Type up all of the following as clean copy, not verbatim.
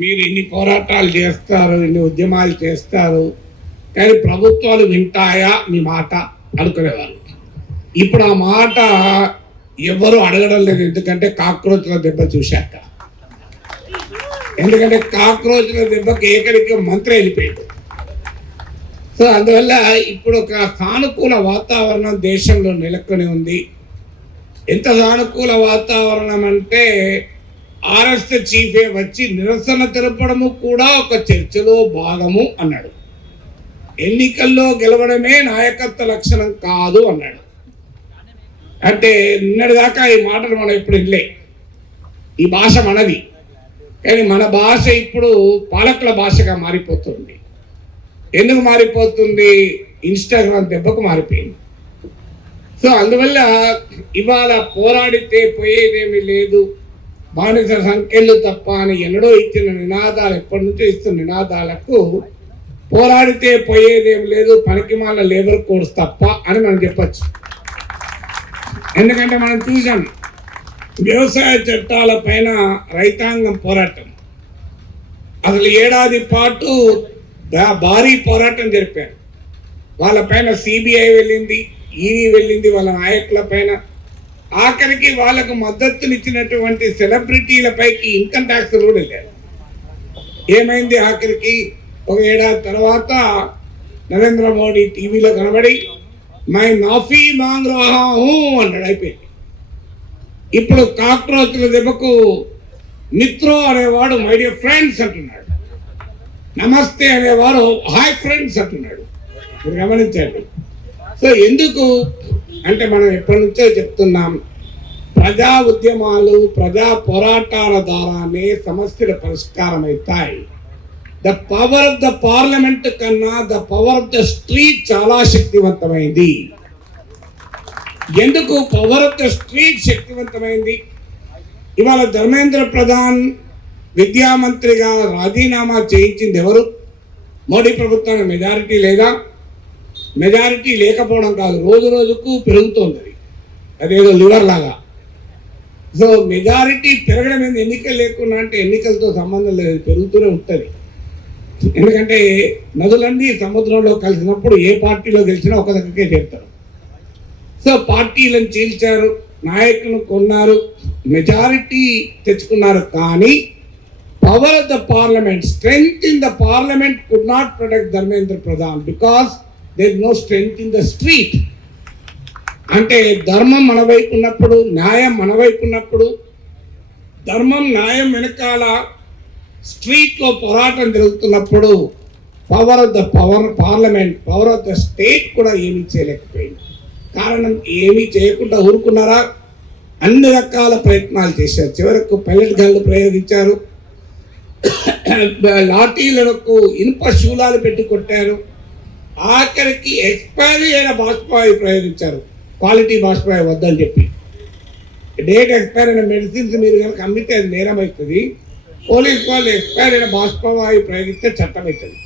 మీరు ఇన్ని పోరాటాలు చేస్తారు, ఇన్ని ఉద్యమాలు చేస్తారు, కానీ ప్రభుత్వాలు వింటాయా మీ మాట అనుకునేవారు. ఇప్పుడు ఆ మాట ఎవరు అడగడం లేదు. ఎందుకంటే కాక్రోచ్ల దెబ్బ చూశాక. ఎందుకంటే కాక్రోచ్ల దెబ్బకి ఏకైక మంత్రి వెళ్ళిపోయాడు. సో అందువల్ల ఇప్పుడు ఒక సానుకూల వాతావరణం దేశంలో నెలకొని ఉంది. ఎంత సానుకూల వాతావరణం అంటే ఆర్ఎస్ఎస్ చీఫే వచ్చి నిరసన తెలపడము కూడా ఒక చర్చలో భాగము అన్నాడు. ఎన్నికల్లో గెలవడమే నాయకత్వ లక్షణం కాదు అన్నాడు. అంటే నిన్నటిదాకా ఈ మాటలు మనం ఎప్పుడు వినలే. ఈ భాష మనది, కానీ మన భాష ఇప్పుడు పాలకుల భాషగా మారిపోతుంది. ఎందుకు మారిపోతుంది? ఇన్స్టాగ్రామ్ దెబ్బకు మారిపోయింది. సో అందువల్ల ఇవాళ పోరాడితే పోయేదేమీ లేదు, బానిస సంఖ్యలు తప్ప అని ఎన్నడో ఇచ్చిన నినాదాలు, ఎప్పటి నుంచో ఇస్తున్న నినాదాలకు పోరాడితే పోయేదేం లేదు, పనికిమాల లేబర్ కోడ్స్ తప్ప అని మనం చెప్పచ్చు. ఎందుకంటే మనం చూసాం వ్యవసాయ చట్టాల పైన రైతాంగం పోరాటం, అసలు ఏడాది పాటు భారీ పోరాటం జరిపారు. వాళ్ళ పైన సిబిఐ వెళ్ళింది, ఈడీ వెళ్ళింది, వాళ్ళ నాయకుల పైన. ఆఖరికి వాళ్ళకు మద్దతునిచ్చినటువంటి సెలబ్రిటీలపైకి ఇన్కమ్ ట్యాక్స్ కూడా వెళ్ళారు. ఏమైంది? ఆఖరికి ఒక ఏడాది తర్వాత నరేంద్ర మోడీ టీవీలో కనబడి మై మాఫీ మాంగ్ రహా హూ అన్నాడు, అయిపోయింది. ఇప్పుడు కాక్రోచ్ల దెబ్బకు మిత్రో అనేవాడు మై డియర్ ఫ్రెండ్స్ అంటున్నాడు, నమస్తే అనేవాడు హాయ్ ఫ్రెండ్స్ అంటున్నాడు. మీరు గమనించండి. సో ఎందుకు అంటే మనం ఎప్పటి నుంచో చెప్తున్నాం, ప్రజా ఉద్యమాలు, ప్రజా పోరాటాల ద్వారానే సమస్యల పరిష్కారం అవుతాయి. The power of the parliament కన్నా the power of the street చాలా శక్తివంతమైంది. ఎందుకు పవర్ ఆఫ్ ద స్ట్రీట్ శక్తివంతమైంది? ఇవాళ ధర్మేంద్ర ప్రధాన్ విద్యామంత్రిగా రాజీనామా చేయించింది ఎవరు? మోడీ ప్రభుత్వానికి మెజారిటీ లేదా? మెజారిటీ లేకపోవడం కాదు, రోజు రోజుకు పెరుగుతోంది. అదేదో లివర్ లాగా. సో మెజారిటీ పెరగడం ఏంది? ఎన్నికలు లేకుండా అంటే ఎన్నికలతో సంబంధం లేదు, పెరుగుతూనే ఉంటుంది. ఎందుకంటే నదులన్నీ సముద్రంలో కలిసినప్పుడు ఏ పార్టీలో గెలిచినా ఒక దగ్గరకే చేరుతారు. సో పార్టీలను చీల్చారు, నాయకులను కొన్నారు, మెజారిటీ తెచ్చుకున్నారు. కానీ power of the parliament, strength in the parliament could not protect Dharmendra Pradhan because there is no strength in the street. అంటే ధర్మం మన వైపు ఉన్నప్పుడు, న్యాయం మన వైపు ఉన్నప్పుడు, ధర్మం న్యాయం వెనకాల స్ట్రీట్లో పోరాటం జరుగుతున్నప్పుడు power of the parliament, power of the state కూడా ఏమీ చేయలేకపోయింది. కారణం ఏమీ చేయకుండా ఊరుకున్నారా? అన్ని రకాల ప్రయత్నాలు చేశారు. చివరకు పైలట్ గన్లు ప్రయోగించారు, లాఠీలకు ఇనుప శూలాలు పెట్టి కొట్టారు. ఆఖరికి ఎక్స్పైరీ అయిన బాష్పవాయు ప్రయోగించారు. క్వాలిటీ బాష్పవాయు వద్దని చెప్పి. డేట్ ఎక్స్పైర్ అయిన మెడిసిన్స్ మీరు కనుక అమ్మితే అది నేరం అవుతుంది. పోలీస్ వాళ్ళు ఎక్స్పైర్ అయిన బాష్పవాయు ప్రయోగిస్తే చట్టం అవుతుంది.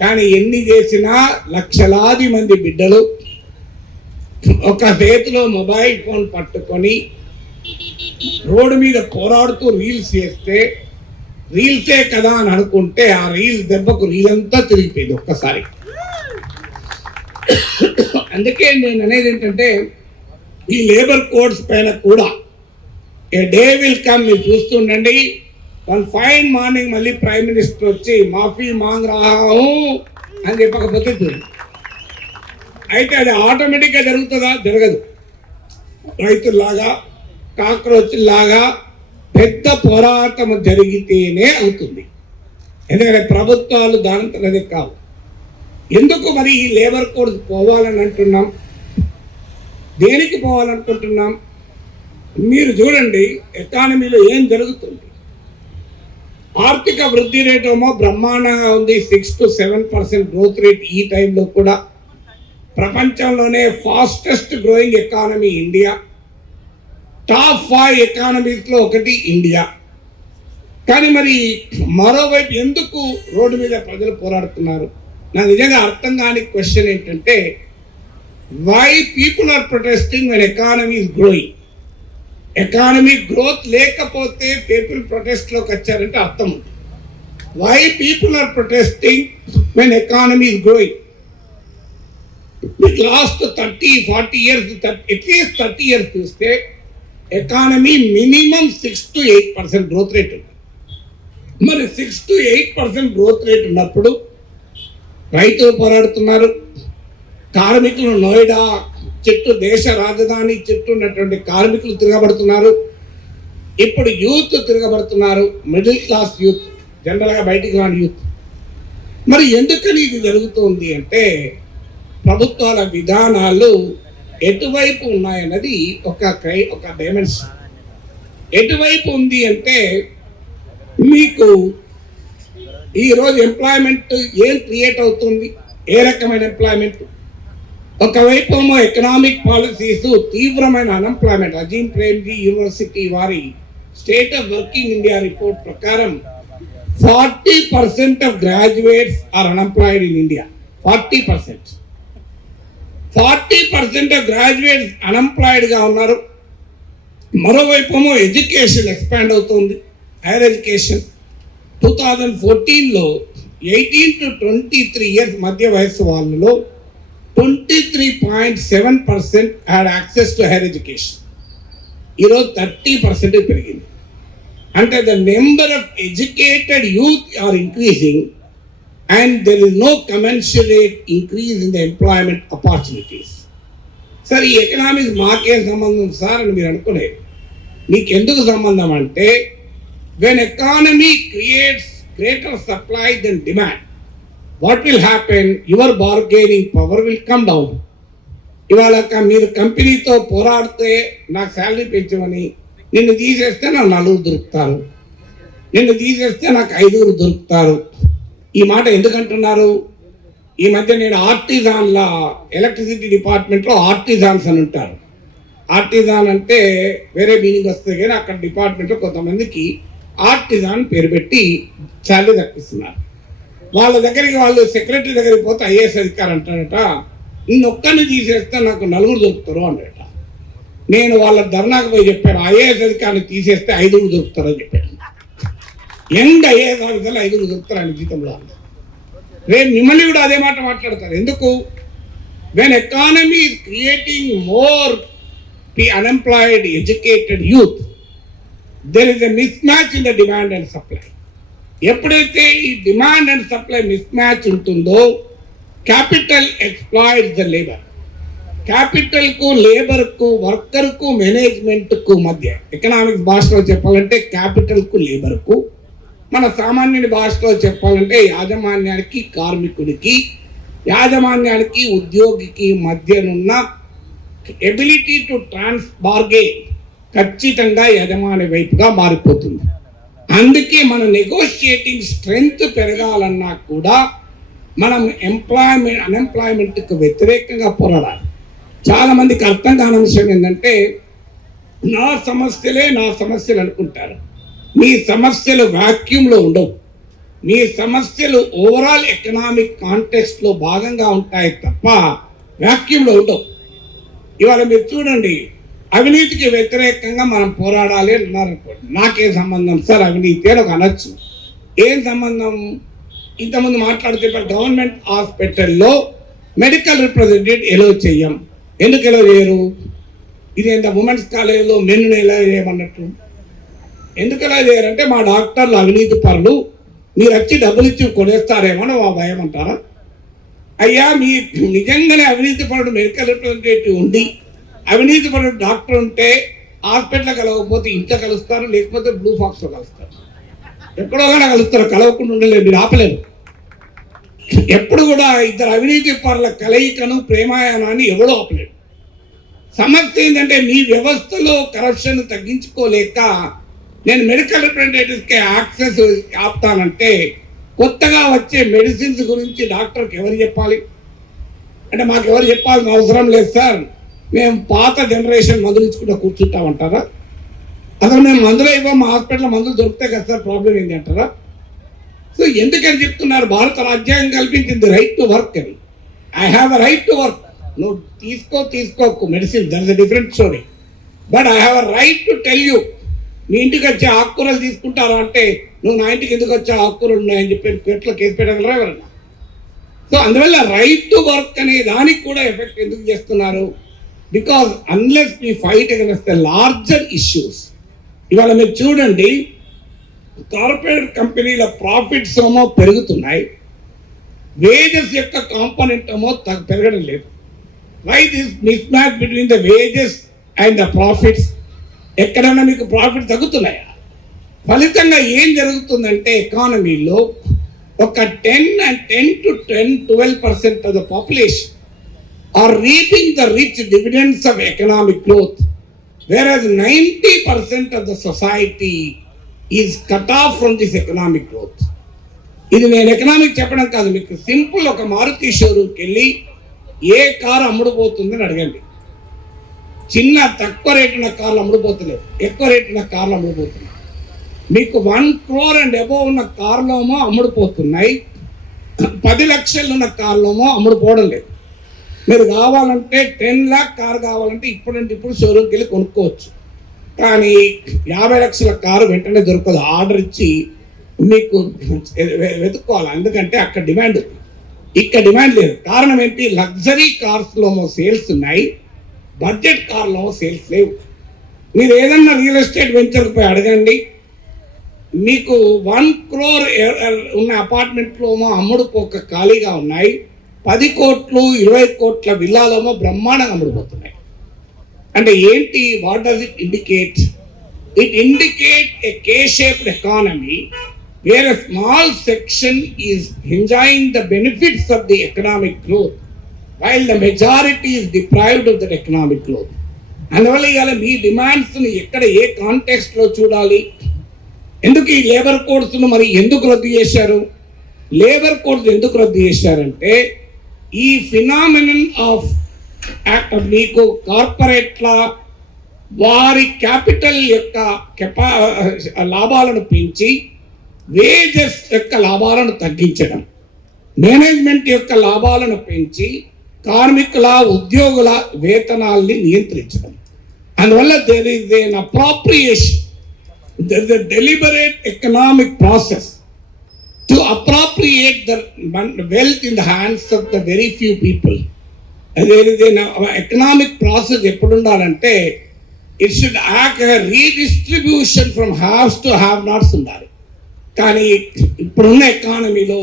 కానీ ఎన్ని చేసినా లక్షలాది మంది బిడ్డలు ఒక చేతిలో మొబైల్ ఫోన్ పట్టుకొని రోడ్డు మీద పోరాడుతూ రీల్స్ చేస్తే, రీల్సే కదా అని అనుకుంటే ఆ రీల్స్ దెబ్బకు రీల్ అంతా తిరిగిపోయింది ఒక్కసారి. అందుకే నేను అనేది ఏంటంటే, ఈ లేబర్ కోడ్స్ పైన కూడా ఏ డే విల్ కమ్, మీరు చూస్తుండండి. వన్ ఫైన్ మార్నింగ్ మళ్ళీ ప్రైమ్ మినిస్టర్ వచ్చి మాఫీ మాంగ్ రాహూ అని చెప్పకపోతే అయితే అది ఆటోమేటిక్గా జరుగుతుందా? జరగదు. రైతుల్లాగా, కాక్రోచ్లాగా పెద్ద పోరాటం జరిగితేనే అవుతుంది. ఎందుకంటే ప్రభుత్వాలు దానంతరదే కావు. ఎందుకు మరి ఈ లేబర్ కోడ్స్ పోవాలని అంటున్నాం? దేనికి పోవాలనుకుంటున్నాం? మీరు చూడండి ఎకానమీలో ఏం జరుగుతుంది. ఆర్థిక వృద్ధి రేటు ఏమో బ్రహ్మాండంగా ఉంది, 6 to 7% గ్రోత్ రేట్ ఈ టైంలో కూడా. ప్రపంచంలోనే fastest growing economy India. Top 5 ఎకానమీస్లో ఒకటి ఇండియా. కానీ మరి మరోవైపు ఎందుకు రోడ్డు మీద ప్రజలు పోరాడుతున్నారు? నాకు నిజంగా అర్థం కాని క్వశ్చన్ ఏంటంటే, why people are protesting when economy is growing? Economy growth లేకపోతే పీపుల్ ప్రొటెస్ట్లోకి వచ్చారంటే అర్థం ఉంది. Why people are protesting when economy is growing? The last 30, 40 years, at least 30 years చూస్తే economy minimum 6 to 8% growth rate ఉంది. మరి 6 to 8% growth rate ఉన్నప్పుడు రైతులు పోరాడుతున్నారు, కార్మికులు నోయిడా చుట్టూ దేశ రాజధాని చుట్టూ ఉన్నటువంటి కార్మికులు తిరగబడుతున్నారు, ఇప్పుడు యూత్ తిరగబడుతున్నారు, మిడిల్ క్లాస్ యూత్, జనరల్గా బయటికి రాని యూత్. మరి ఎందుకని ఇది జరుగుతుంది అంటే ప్రభుత్వాల విధానాలు ఎటువైపు ఉన్నాయన్నది ఒక డైమెన్షన్. ఎటువైపు ఉంది అంటే మీకు ఈరోజు ఎంప్లాయ్మెంట్ ఏం క్రియేట్ అవుతుంది, ఏ రకమైన ఎంప్లాయ్మెంట్. ఒకవైపు ఏమో ఎకనామిక్ పాలసీస్ తీవ్రమైన అన్ఎంప్లాయ్మెంట్. అజీం ప్రేమ్జీ యూనివర్సిటీ వారి state of working India report ప్రకారం 40% of graduates are unemployed in India. 40% of graduates అన్ఎంప్లాయిడ్గా ఉన్నారు. మరోవైపు ఏమో ఎడ్యుకేషన్ ఎక్స్పాండ్ అవుతుంది, హైయర్ ఎడ్యుకేషన్. 2014లో 18 to 23 ఇయర్స్ మధ్య వయస్సు వాళ్ళలో 23.7% had access to higher education. ఈరోజు 30% పెరిగింది. అంటే the number of educated youth are increasing and there is no commensurate increase in the employment opportunities. Sir, ఈ ఎకనామిక్స్ మాకేం సంబంధం సార్ అని మీరు అనుకునేది. మీకు ఎందుకు సంబంధం అంటే when economy creates greater supply than demand, what will happen? Your bargaining power will come down. ఇవాళ మీరు కంపెనీతో పోరాడితే నాకు శాలరీ పెంచమని, నిన్ను తీసేస్తే నాకు 4 దొరుకుతారు, నిన్ను తీసేస్తే నాకు 5 దొరుకుతారు. ఈ మాట ఎందుకంటున్నారు? ఈ మధ్య నేను ఆర్టిజాన్ల ఎలక్ట్రిసిటీ డిపార్ట్మెంట్లో ఆర్టిజాన్స్ అని ఉంటారు. ఆర్టిజాన్ అంటే వేరే మీనింగ్ వస్తుంది కానీ అక్కడ డిపార్ట్మెంట్లో కొంతమందికి ఆర్టిజాన్ పేరు పెట్టి శాలరీ తప్పిస్తున్నారు. వాళ్ళ దగ్గరికి వాళ్ళు సెక్రటరీ దగ్గరికి పోతే ఐఏఎస్ అధికారి అంటాడట, నిన్నొక్కరిని తీసేస్తే నాకు 4 దొరుకుతారు అన్నట. నేను వాళ్ళ ధర్నాకు పోయి చెప్పాను, ఐఏఎస్ అధికారిని తీసేస్తే 5 దొరుకుతారు అని చెప్పాను. యంగ్ ఐఏఎస్ ఆఫీసర్లు 5 దొరుకుతారని జీతంలో. రేపు మిమ్మల్ని కూడా అదే మాట మాట్లాడతారు. ఎందుకు? When economy is creating more unemployed educated youth, there is a mismatch in the demand and supply. ఎప్పుడైతే ఈ demand and supply miss match ఉంటుందో క్యాపిటల్ ఎక్స్ప్లాయిట్స్ ద లేబర్. క్యాపిటల్కు, లేబర్కు, వర్కర్కు, మేనేజ్మెంట్కు మధ్య ఎకనామిక్స్ భాషలో చెప్పాలంటే క్యాపిటల్కు, లేబర్కు, మన సామాన్యుని భాషలో చెప్పాలంటే యాజమాన్యానికి, కార్మికుడికి, యాజమాన్యానికి, ఉద్యోగికి మధ్యనున్న ఎబిలిటీ టు బార్గెయిన్ ఖచ్చితంగా యజమాని వైపుగా మారిపోతుంది. అందుకే మన నెగోషియేటింగ్ స్ట్రెంగ్త్ పెరగాలన్నా కూడా మనం అన్ఎంప్లాయ్మెంట్కి వ్యతిరేకంగా పోరాడాలి. చాలామందికి అర్థం కాని అంశం ఏంటంటే నా సమస్యలు అనుకుంటారు. మీ సమస్యలు వాక్యూమ్లో ఉండవు. మీ సమస్యలు ఓవరాల్ ఎకనామిక్ కాంటెక్స్ట్లో భాగంగా ఉంటాయి తప్ప వాక్యూమ్లో ఉండవు. ఇవాళ మీరు చూడండి, అవినీతికి వ్యతిరేకంగా మనం పోరాడాలి అన్నారనుకోండి, నాకేం సంబంధం సార్ అవినీతి అని ఒక అనొచ్చు. ఏం సంబంధం? ఇంతకుముందు మాట్లాడితే గవర్నమెంట్ హాస్పిటల్లో మెడికల్ రిప్రజెంటేటివ్ ఎలో చెయ్యం. ఎందుకు ఎలో చేయరు? ఇది ఎంత ఉమెన్స్ కాలేజీలో మెన్ను ఎలా చేయమన్నట్టు. ఎందుకు ఎలా చేయరంటే మా డాక్టర్లు అవినీతి పరులు, మీరు వచ్చి డబ్బులు ఇచ్చి కొనేస్తారేమో మా భయం అంటారా? అయ్యా, మీ నిజంగానే అవినీతి పరుడు మెడికల్ రిప్రజెంటేటివ్ ఉండి అవినీతి పరుడు డాక్టర్ ఉంటే హాస్పిటల్లో కలవకపోతే ఇంట్లో కలుస్తారు, లేకపోతే బ్లూ ఫాక్స్లో కలుస్తారు. ఎక్కడో కూడా కలుస్తారు, కలవకుండా ఉండలేదు, మీరు ఆపలేరు. ఎప్పుడు కూడా ఇద్దరు అవినీతి పరుల కలయికను, ప్రేమాయానాన్ని ఎవడో ఆపలేడు. సమస్య ఏంటంటే మీ వ్యవస్థలో కరప్షన్ తగ్గించుకోలేక నేను మెడికల్ రిప్రజెంటేటివ్స్కి యాక్సెస్ ఆపుతానంటే కొత్తగా వచ్చే మెడిసిన్స్ గురించి డాక్టర్కి ఎవరు చెప్పాలి? అంటే మాకు ఎవరు చెప్పాల్సిన అవసరం లేదు సార్, మేము పాత జనరేషన్ మందులు ఇచ్చుకుంటూ కూర్చుంటామంటారా? అసలు మేము మందులు ఇవ్వం, మా హాస్పిటల్లో మందులు దొరుకుతాయి కదా సార్, ప్రాబ్లం ఏంటి అంటారా? సో ఎందుకని చెప్తున్నారు? భారత రాజ్యాంగం కల్పించింది రైట్ టు వర్క్ అని. I have a right to work. నువ్వు తీసుకోకు medicine, that is a different story. But I have a right to tell you, మీ ఇంటికి వచ్చి ఆకుకూరలు తీసుకుంటారా అంటే నువ్వు నా ఇంటికి ఎందుకు వచ్చా, హక్కులు ఉన్నాయని చెప్పి కోర్టులో కేసు పెట్టగలరా ఎవరన్నా? సో అందువల్ల రైట్ టు వర్క్ అనే దానికి కూడా ఎఫెక్ట్ ఎందుకు చేస్తున్నారు? Because unless we fight against the larger issues. ఇవాళ మీరు చూడండి, కార్పొరేట్ కంపెనీల ప్రాఫిట్స్ ఏమో పెరుగుతున్నాయి, వేజెస్ యొక్క కాంపోనెంట్ ఏమో పెరగడం లేదు. Why this mismatch between the wages and the profits? ఎక్కడైనా మీకు ప్రాఫిట్ తగ్గుతున్నాయా? ఫలితంగా ఏం జరుగుతుందంటే ఎకానమీలో ఒక 10 to 12% of the population are reaping the rich dividends of economic growth, whereas 90% of the society is cut off from this economic growth. ఇది నేను economic చెప్పడం కాదు, మీకు సింపుల్ ఒక మారుతి షోరూమ్కి వెళ్ళి ఏ కారు అమ్ముడుపోతుందని అడగండి. చిన్న తక్కువ రేటున్న కార్లు అమ్ముడుపోతలేవు, ఎక్కువ రేటున్న కార్లు అమ్ముడుపోతున్నాయి. మీకు 1 crore and above ఉన్న కార్లోమో అమ్ముడుపోతున్నాయి, 10 లక్షలు ఉన్న కార్లోమో అమ్ముడుపోవడం లేదు. మీరు కావాలంటే 10 lakh కారు కావాలంటే ఇప్పుడు షోరూమ్కి వెళ్ళి కొనుక్కోవచ్చు. కానీ 50 లక్షల కారు వెంటనే దొరకదు, ఆర్డర్ ఇచ్చి మీకు వెతుక్కోవాలి. ఎందుకంటే అక్కడ డిమాండ్ ఉంది, ఇక్కడ డిమాండ్ లేదు. కారణం ఏంటి? లగ్జరీ కార్స్లోమో సేల్స్ ఉన్నాయి, బడ్జెట్ కార్లో సేల్స్ లేవు. మీరు ఏదన్నా రియల్ ఎస్టేట్ వెంచర్కి పోయి అడగండి, మీకు 1 crore ఉన్న అపార్ట్మెంట్లోమో అమ్ముడుపోక ఖాళీగా ఉన్నాయి, 10 కోట్లు 20 కోట్ల విల్లాలోమో బ్రహ్మాండంగా అమ్ముడుపోతున్నాయి. అంటే ఏంటి? What does it indicate? It indicate A K-shaped economy where a small section is enjoying the benefits of the economic growth while the majority is deprived of that economic growth. అందువల్ల ఇవాళ మీ డిమాండ్స్ని ఎక్కడ ఏ కాంటెక్స్ట్లో చూడాలి? ఎందుకు ఈ లేబర్ కోడ్స్ను మరి ఎందుకు రద్దు చేశారు? లేబర్ కోడ్స్ ఎందుకు రద్దు చేశారంటే ఈ ఫినామినన్ ఆఫ్ మీకు కార్పొరేట్ల వారి క్యాపిటల్ యొక్క లాభాలను పెంచి వేజెస్ యొక్క లాభాలను తగ్గించడం, మేనేజ్మెంట్ యొక్క లాభాలను పెంచి కార్మికుల ఉద్యోగుల వేతనాల్ని నియంత్రించడం. అందువల్ల there is an appropriation, there is a deliberate economic process to appropriate the wealth in the hands of the very few people. There is an economic process ఎప్పుడు ఉండాలంటే it should act a redistribution from haves to have nots ఉండాలి. కానీ ఇప్పుడున్న ఎకానమీలో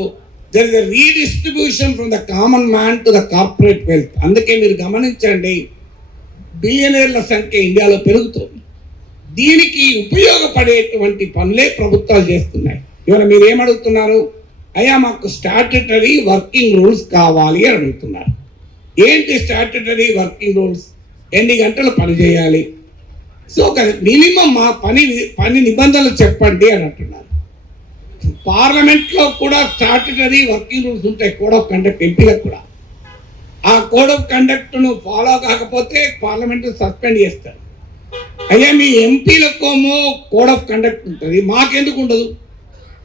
there is a redistribution from the common man to the corporate wealth. అందుకే మీరు గమనించండి, బిలియనీర్ల సంఖ్య ఇండియాలో పెరుగుతుంది. దీనికి ఉపయోగపడేటువంటి పనులే ప్రభుత్వాలు చేస్తున్నాయి. ఇవాళ మీరు ఏమడుగుతున్నారు? అయ్యా మాకు స్టాట్యుటరీ వర్కింగ్ రూల్స్ కావాలి అని అడుగుతున్నారు. ఏంటి స్టాట్యుటరీ వర్కింగ్ రూల్స్? ఎన్ని గంటలు పని చేయాలి? సో ఒక మినిమం మా పని నిబంధనలు చెప్పండి అని అంటున్నారు. పార్లమెంట్లో కూడా స్టాట్యుటరీ వర్కింగ్ రూల్స్ ఉంటాయి, కోడ్ ఆఫ్ కండక్ట్. ఎంపీలకు కూడా ఆ కోడ్ ఆఫ్ కండక్ట్ను ఫాలో కాకపోతే పార్లమెంట్ సస్పెండ్ చేస్తారు. అయ్యా మీ ఎంపీలకేమో కోడ్ ఆఫ్ కండక్ట్ ఉంటుంది, మాకెందుకు ఉండదు?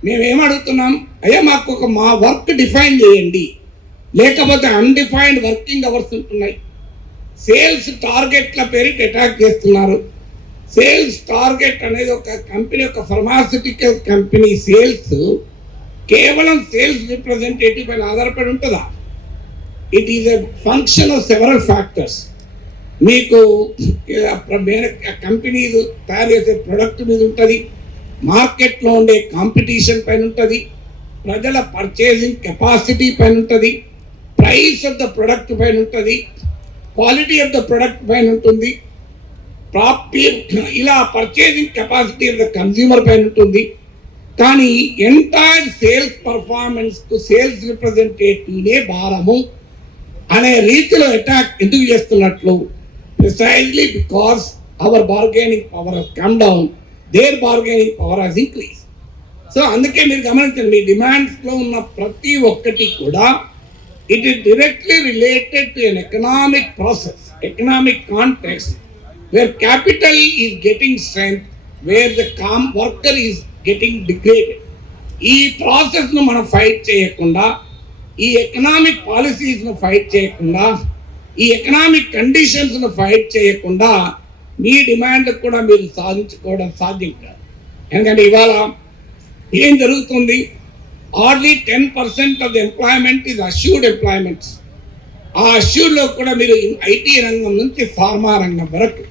మేమేమడుగుతున్నాం? అయ్యా మాకు మా వర్క్ డిఫైన్ చేయండి, లేకపోతే అన్డిఫైన్డ్ వర్కింగ్ అవర్స్ ఉంటున్నాయి. సేల్స్ టార్గెట్ల పేరిట అటాక్ చేస్తున్నారు. సేల్స్ టార్గెట్ అనేది ఒక కంపెనీ, ఒక ఫార్మాస్యూటికల్ కంపెనీ సేల్స్ కేవలం సేల్స్ రిప్రజెంటేటివ్ పైన ఆధారపడి ఉంటుందా? It is a function of several factors. మీకు కంపెనీ తయారు చేసే ప్రొడక్ట్ మీద ఉంటుంది, మార్కెట్లో ఉండే కాంపిటీషన్ పైన ఉంటుంది, ప్రజల పర్చేసింగ్ కెపాసిటీ పైన ఉంటుంది, ప్రైస్ ఆఫ్ ద ప్రొడక్ట్ పైన ఉంటుంది, క్వాలిటీ ఆఫ్ ద ప్రొడక్ట్ పైన ఉంటుంది, ఇలా purchasing capacity of the consumer పైన ఉంటుంది. కానీ ఎంటైర్ సేల్స్ పర్ఫార్మెన్స్కు సేల్స్ రిప్రజెంటేటివ్నే భారము అనే రీతిలో అటాక్ ఎందుకు చేస్తున్నట్లు? Precisely because our bargaining power has come down, their bargaining power has increase. So అందుకే మీరు గమనించండి, మీ డిమాండ్స్లో ఉన్న ప్రతి ఒక్కటి కూడా it is directly related to an economic process, economic context where capital is getting strength, where the worker is getting degraded. ఈ ప్రాసెస్ను మనం ఫైట్ చేయకుండా, ఈ ఎకనామిక్ పాలసీస్ను ఫైట్ చేయకుండా, ఈ ఎకనామిక్ కండిషన్స్ను ఫైట్ చేయకుండా మీ డిమాండ్ కూడా మీరు సాధించుకోవడం సాధ్యం కాదు. ఎందుకంటే ఇవాళ ఏం జరుగుతుంది? Hardly 10% of the employment is assured employments. ఆ అష్యూర్డ్లో కూడా మీరు ఐటీ రంగం నుంచి ఫార్మా రంగం వరకు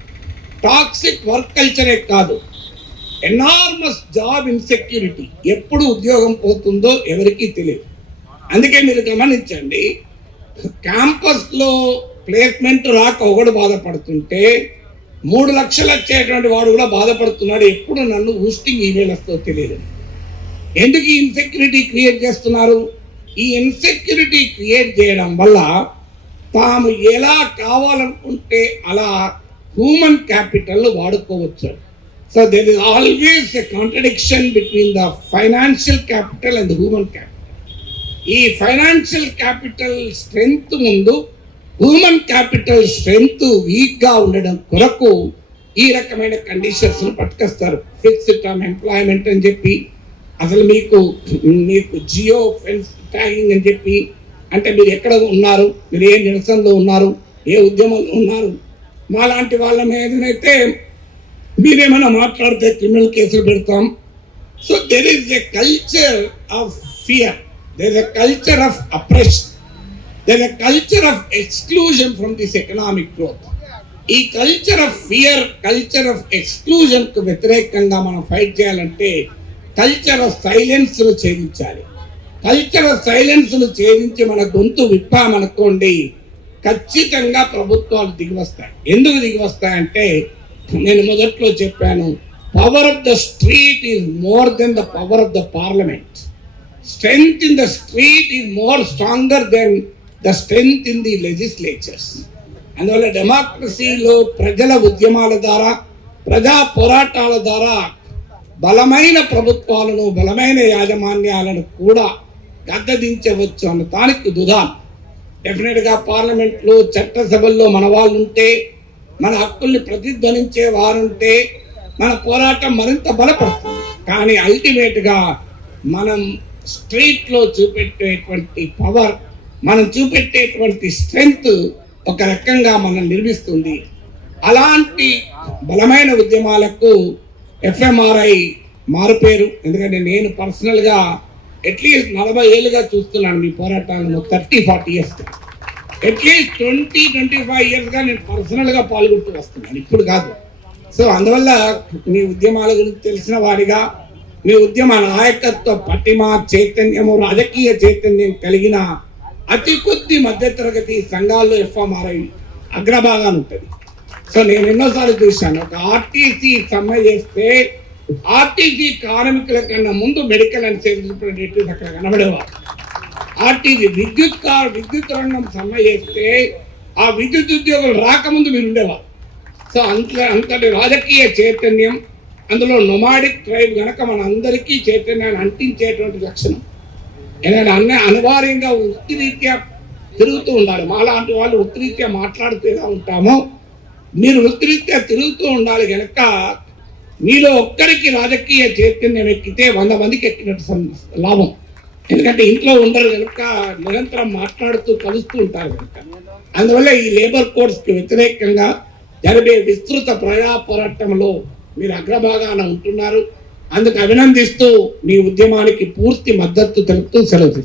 టాక్సిక్ వర్క్ కల్చరే కాదు, ఎనార్మస్ జాబ్ ఇన్సెక్యూరిటీ. ఎప్పుడు ఉద్యోగం పోతుందో ఎవరికీ తెలియదు. అందుకే మీరు గమనించండి, క్యాంపస్లో ప్లేస్మెంట్ రాక ఒకడు బాధపడుతుంటే 3 లక్షలు వచ్చేటువంటి వాడు కూడా బాధపడుతున్నాడు. ఎప్పుడు నన్ను హూస్టింగ్ ఈమెయిల్ వస్తుందో తెలియదు. ఎందుకు ఈ ఇన్సెక్యూరిటీ క్రియేట్ చేస్తున్నారు? ఈ ఇన్సెక్యూరిటీ క్రియేట్ చేయడం వల్ల తాము ఎలా కావాలనుకుంటే అలా హ్యూమన్ క్యాపిటల్ వాడుకోవచ్చు. So there is always a contradiction between the financial capital and human capital. ఈ ఫైనాన్షియల్ క్యాపిటల్ స్ట్రెంగ్త్ ముందు హ్యూమన్ క్యాపిటల్ స్ట్రెంగ్త్ వీక్గా ఉండడం కొరకు ఈ రకమైన కండిషన్స్ పట్టుకొస్తారు. ఫిక్స్డ్ టర్మ్ ఎంప్లాయ్మెంట్ అని చెప్పి, అసలు మీకు జియో ఫెన్స్ ట్యాగింగ్ అని చెప్పి, అంటే మీరు ఎక్కడ ఉన్నారు, మీరు ఏ నిరసనలో ఉన్నారు, ఏ ఉద్యమంలో ఉన్నారు, మాలాంటి వాళ్ళ మీదనైతే మీరేమైనా మాట్లాడితే క్రిమినల్ కేసులు పెడతాం. So there is a culture of fear, there is a culture of oppression, there is a culture of exclusion from this economic growth. ఈ culture of fear, culture of ఎక్స్క్లూజన్కు వ్యతిరేకంగా మనం ఫైట్ చేయాలంటే కల్చర్ ఆఫ్ సైలెన్స్ను ఛేదించాలి. Culture of సైలెన్స్ను ఛేదించి మన గొంతు విప్పామనుకోండి, ఖచ్చితంగా ప్రభుత్వాలు దిగివస్తాయి. ఎందుకు దిగివస్తాయంటే, నేను మొదట్లో చెప్పాను, power of the street is more than the power of the parliament. Strength in the street is more stronger then the strength in the legislatures. అందువల్ల డెమోక్రసీలో ప్రజల ఉద్యమాల ద్వారా, ప్రజా పోరాటాల ద్వారా బలమైన ప్రభుత్వాలను, బలమైన యాజమాన్యాలను కూడా గద్దదించవచ్చు అన్న దానికి దుదాం. డెఫినెట్గా పార్లమెంట్లో, చట్టసభల్లో మన వాళ్ళు ఉంటే, మన హక్కుల్ని ప్రతిధ్వనించే వారుంటే మన పోరాటం మరింత బలపడుతుంది. కానీ అల్టిమేట్గా మనం స్ట్రీట్లో చూపెట్టేటువంటి పవర్, మనం చూపెట్టేటువంటి స్ట్రెంగ్త్ ఒక రకంగా మనం నిర్మిస్తుంది. అలాంటి బలమైన ఉద్యమాలకు ఎఫ్ఎంఆర్ఐ మారుపేరు. ఎందుకంటే నేను పర్సనల్గా అట్లీస్ట్ 40 ఏళ్ళుగా చూస్తున్నాను మీ పోరాటాలను, 30-40 ఇయర్స్గా, అట్లీస్ట్ 20-25 ఇయర్స్గా నేను పర్సనల్గా పాల్గొంటూ వస్తున్నాను, ఇప్పుడు కాదు. సో అందువల్ల మీ ఉద్యమాల గురించి తెలిసిన వాడిగా, మీ ఉద్యమ నాయకత్వ పటిమ, చైతన్యము, రాజకీయ చైతన్యం కలిగిన అతి కొద్ది మధ్యతరగతి సంఘాల్లో ఎఫ్ఎంఆర్ఐ అగ్రభాగాన ఉంటుంది. సో నేను ఎన్నోసార్లు చూశాను, ఒక ఆర్టీసీ సమ్మె చేస్తే ఆర్టీసీ కార్మికుల కన్నా ముందు మెడికల్ అండ్ సేల్స్ రిప్రజెంటేటివ్స్ అక్కడ కనబడేవారు. ఆర్టీసీ విద్యుత్ రంగం సమ్మె చేస్తే ఆ విద్యుత్ ఉద్యోగులు రాకముందు మీరు ఉండేవారు. సో అంతటి రాజకీయ చైతన్యం, అందులో నొమాడిక్ ట్రైబ్ కనుక మన అందరికీ చైతన్యాన్ని అంటించేటువంటి లక్షణం. ఎందుకంటే అనివార్యంగా వృత్తిరీత్యా తిరుగుతూ ఉండాలి. మాలాంటి వాళ్ళు వృత్తిరీత్యా మాట్లాడుతూ ఎలా ఉంటామో మీరు వృత్తిరీత్యా తిరుగుతూ ఉండాలి. కనుక మీలో ఒక్కరికి రాజకీయ చైతన్యం ఎక్కితే 100 మందికి ఎక్కినట్టు లాభం. ఎందుకంటే ఇంట్లో ఉండరు కనుక నిరంతరం మాట్లాడుతూ కలుస్తూ ఉంటారు కనుక. అందువల్ల ఈ లేబర్ కోడ్స్కి వ్యతిరేకంగా జరిగే విస్తృత ప్రజా పోరాటంలో మీరు అగ్రభాగాన ఉంటున్నారు. అందుకు అభినందిస్తూ మీ ఉద్యమానికి పూర్తి మద్దతు తెలుపుతూ సెలవు.